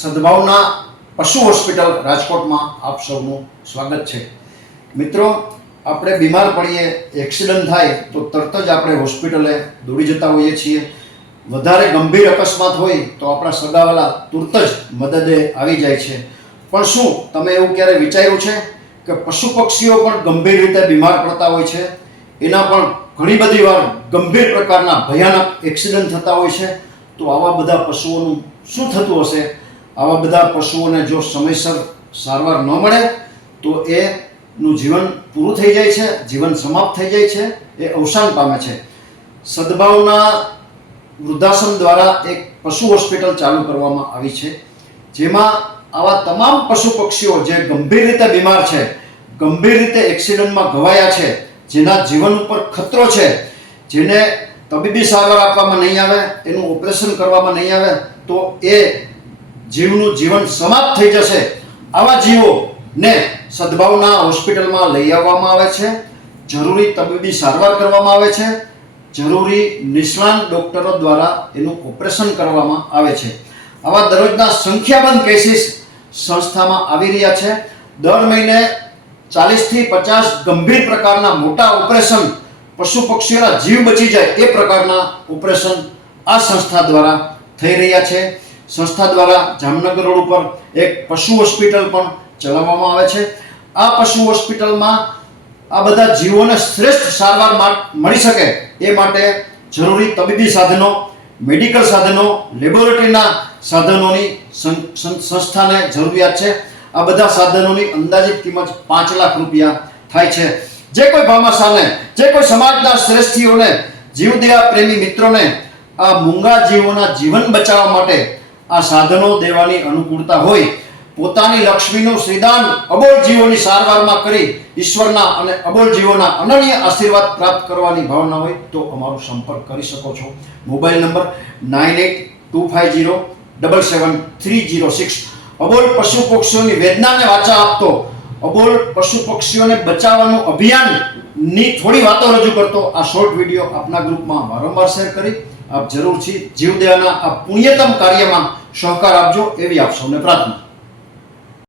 સદભાવના પશુ હોસ્પિટલ રાજકોટમાં આપ સૌનું સ્વાગત છે। મિત્રો, આપણે બીમાર પડીએ, એક્સિડન્ટ થાય તો તરત જ આપણે હોસ્પિટલે દોડી જતા હોઈએ છીએ। વધારે ગંભીર અકસ્માત હોય તો આપણા સગાવાલા તુરત જ મદદે આવી જાય છે। પણ શું તમે એવું ક્યારે વિચાર્યું છે કે પશુ પક્ષીઓ પણ ગંભીર રીતે બીમાર પડતા હોય છે? એના પણ ઘણી બધી વાર ગંભીર પ્રકારના ભયાનક એક્સિડન્ટ થતા હોય છે। તો આવા બધા પશુઓનું શું થતું હશે? આવા બધા પશુઓને જો સમયસર સારવાર ન મળે તો એનું જીવન પૂરું થઈ જાય છે, જીવન સમાપ્ત થઈ જાય છે, એ અવસાન પામે છે। સદભાવના વૃદ્ધાશ્રમ દ્વારા એક પશુ હોસ્પિટલ ચાલુ કરવામાં આવી છે, જેમાં આવા તમામ પશુ પક્ષીઓ જે ગંભીર રીતે બીમાર છે, ગંભીર રીતે એક્સિડન્ટમાં ઘવાયા છે, જેના જીવન ઉપર ખતરો છે, જેને તબીબી સારવાર આપવામાં નહીં આવે, એનું ઓપરેશન કરવામાં નહીં આવે તો એ જીવનું જીવન સમાપ્ત થઈ જશે। આવા જીવોને સદભાવના હોસ્પિટલમાં લઈ આવવામાં આવે છે, જરૂરી તબીબી સારવાર કરવામાં આવે છે, જરૂરી નિષ્ણાત ડૉક્ટરો દ્વારા એનું ઓપરેશન કરવામાં આવે છે। આવા દરરોજના સંખ્યાબંધ કેસીસ સંસ્થામાં આવી રહ્યા છે। દર મહિને 40થી 50 ગંભીર પ્રકારના મોટા ઓપરેશન, પશુ પક્ષીઓના જીવ બચી જાય એ પ્રકારના ઓપરેશન આ સંસ્થા દ્વારા થઈ રહ્યા છે। સંસ્થા દ્વારા જામનગર રોડ ઉપર એક પશુ હોસ્પિટલ પણ ચલાવવામાં આવે છે। આ પશુ હોસ્પિટલમાં આ બધા જીવોને શ્રેષ્ઠ સારવાર મળી શકે એ માટે જરૂરી તબીબી સાધનો, મેડિકલ સાધનો, લેબોરેટરીના સાધનોની સંસ્થાને જરૂરિયાત છે। આ બધા સાધનોની અંદાજિત કિંમત 5 લાખ રૂપિયા થાય છે। જે કોઈ ભામાશાને, જે કોઈ સમાજના શ્રેષ્ઠીઓને, જીવદયા પ્રેમી મિત્રોને આ મૂંગા જીવોના જીવન બચાવવા માટે આ સાધનો દેવાની અનુકૂળતા હોય, પોતાની લક્ષ્મીનું શ્રીદાન અબોલ જીવોની સારવારમાં કરી ઈશ્વરના અને અબોલ જીવોના અનન્ય આશીર્વાદ પ્રાપ્ત કરવાની ભાવના હોય તો અમારો સંપર્ક કરી શકો છો। Mobile number 9825077306। અબોલ પશુ પક્ષીઓની વેદનાને વાચા આપતો, અબોલ પશુ પક્ષીઓને બચાવવાનું અભિયાનની થોડી વાતો રજૂ કરતો આ શોર્ટ વિડીયો આપના ગ્રુપમાં વારંવાર શેર કરી આપ જરૂરથી જીવદયાના આ પુણ્યતમ કાર્યમાં સહકાર આપજો એવી આપ સૌને પ્રાર્થના।